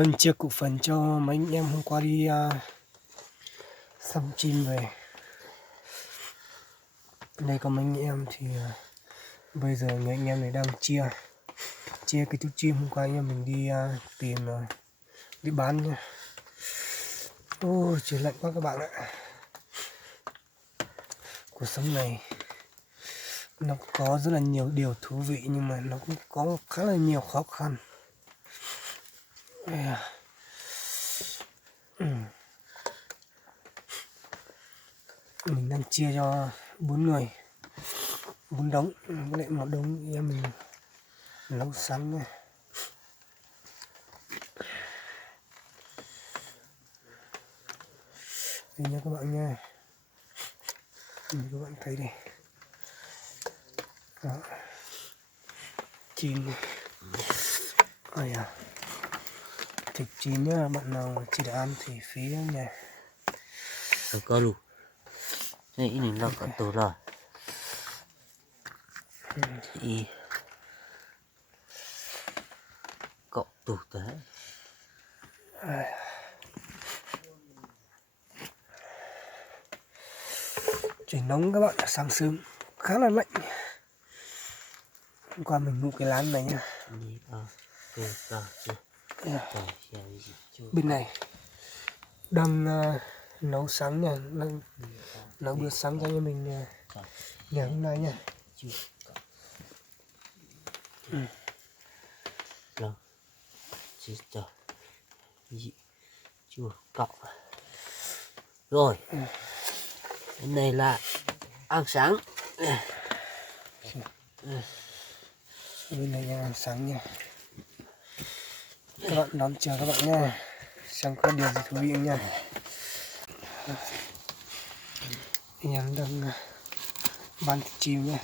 phân chia cụ phần cho mấy anh em hôm qua đi xăm chim về. Đây có mấy anh em thì bây giờ người anh em này đang chia cái chú chim hôm qua anh em mình đi tìm đi bán nha. Ôi trời lạnh quá các bạn ạ. Cuộc sống này nó có rất là nhiều điều thú vị nhưng mà nó cũng có khá là nhiều khó khăn. Mình đang chia cho 4 người, 4 đống, với lại một đống em mình nấu sắn nha. Đây nha các bạn nha, các bạn thấy đây, đó, chín, ôi à, thịt chín nhá, bạn nào chỉ để ăn thì phí lắm nha. Được cơ luôn. Thế ini là cả tổ rồi. Thì cậu tổ thế. Trời nóng các bạn, sáng sớm khá là lạnh. Hôm qua mình mua cái lán này nha. Bên này đang nấu sáng nha, đang nấu bữa sáng cho nhà mình ngày hôm nay nha. Rồi, chỉ chờ gì chưa cậu rồi. Cái này là ăn sáng. Bên này nha, sáng nha. Các bạn đón chờ các bạn nha, xem có điều gì thú vị nha. Anh em đang bán thịt chim nha.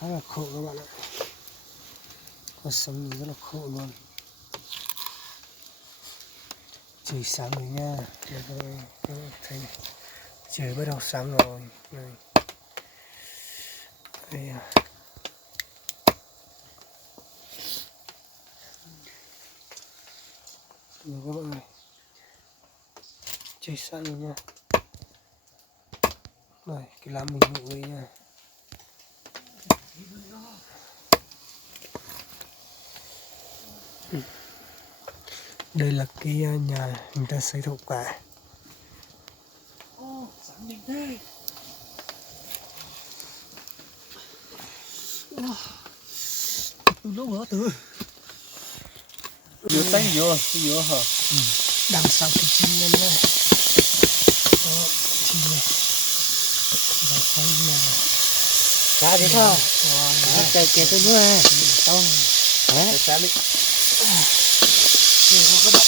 Khá là khổ các bạn ạ, cuộc sống rất là khổ luôn. Trời sáng rồi nha, các bạn thấy này, trời bắt đầu sáng rồi này. Đây à. Nhìn các bạn này, trời sáng rồi nha. Đây, cái lá mình ngủ đây nha. Đây là cái nhà người ta xây thổ cả. Sáng mình thế. Từ lúc đó từ vừa tay vừa hả? Đằng sau cái chim nha nhá. Đó, chim này. Và con này. Ra đi thôi. Đó, chạy kìa tôi nữa à. Không. Hả? Xa đi. Đây các bạn.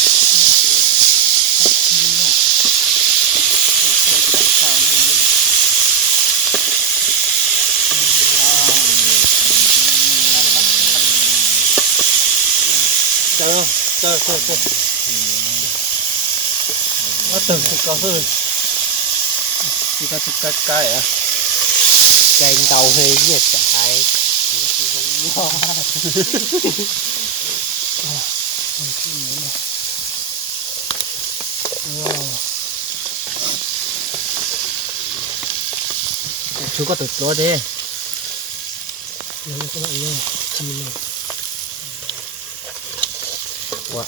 Chờ. Nó từng thịt cà phê. Chỉ có thịt cái à? Cành tàu hề như trái. Chú có tự lo thế. Đấy các bạn nha, chim này. Wow.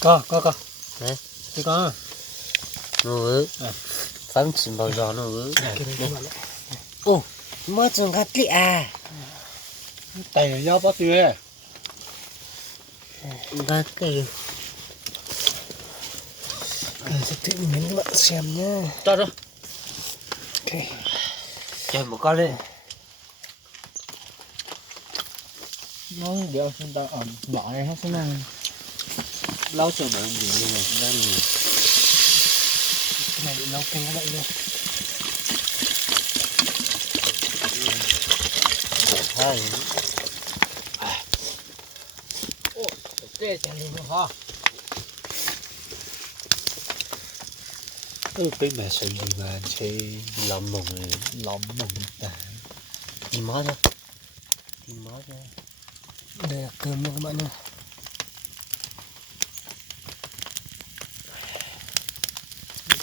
Có. Đấy. Thì có. Rồi. Phán chìm bao giờ nó ứ. Cái này các bạn ạ. Ồ, mới trồng gạt lị à. Tay giao bắt tiêu. Gạt cái. Thực thị mình các bạn xem nhá. Cho đó. Ok. Chơi một con lên. nó đeo chúng ta ở bỏ này hết thế này lâu chờ mà gì như này ra này cái này để nấu canh cái đậy luôn. thôi ô cái chân luôn ha cái mẹ sự gì mà chơi lầm mộng này lỏng mỏng tả tìm mó thôi tìm mó thôi Đây là cơm nha các bạn nha.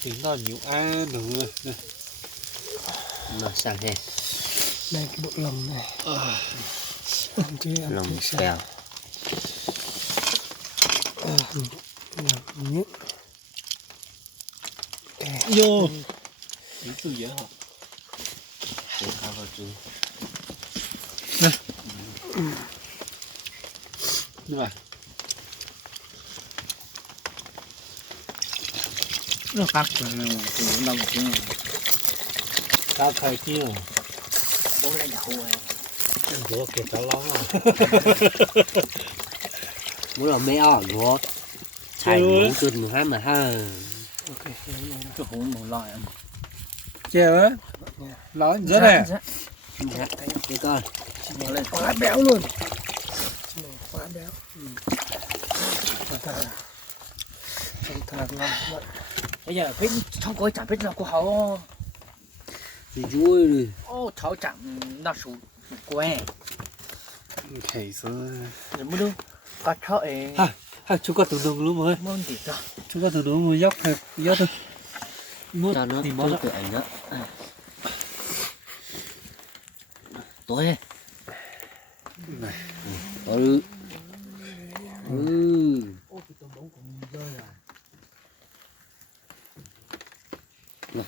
tiếng nó nhiều ăn nữa nó sang thế Đây cái bộ lòng này. Ăn chứ ăn lòng thử xem. xèo Làm nhé. vô ý từ dễ hả để cao vào chứ như vậy nó cắt rồi từ lòng chứ cao khai kia bố lại đậu rồi bữa kẹt cho lắm à bố là mẹ ở bố thay ngủ tuần hai mà ha Ok, lấy này cái hũ một loại chèo á nha. nói rất này để coi Quá béo luôn. Cái này quá béo. Thật là ngon các bạn. bây giờ biết không có chẳng biết là của họ thì vui rồi ô thảo chẳng nó sụ quê khẩy sơ rồi mới đâu có thọ ấy ha chúng ta tự động luôn rồi món gì đó chúng ta tự động một dốc hay dốc thôi nuốt cho nó tìm mó đó tự ảnh đó tối này ừ này